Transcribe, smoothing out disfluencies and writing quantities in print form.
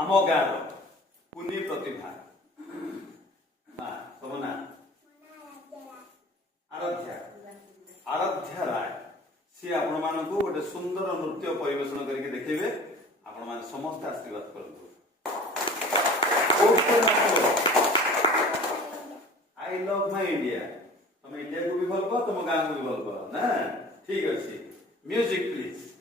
आम गाँव कुनी प्रतिभा तुम ना आराध्या आराध्या राय सी आपण मानक गोटे सुंदर नृत्य परिवेशन करके देखेबे आपण मान समस्त आशीर्वाद करतु आई लव माय इंडिया तुम इंडिया को भी भल पाओ तुम गाँव को भी भल पाओ ना ठीक अच्छे म्यूजिक प्लीज।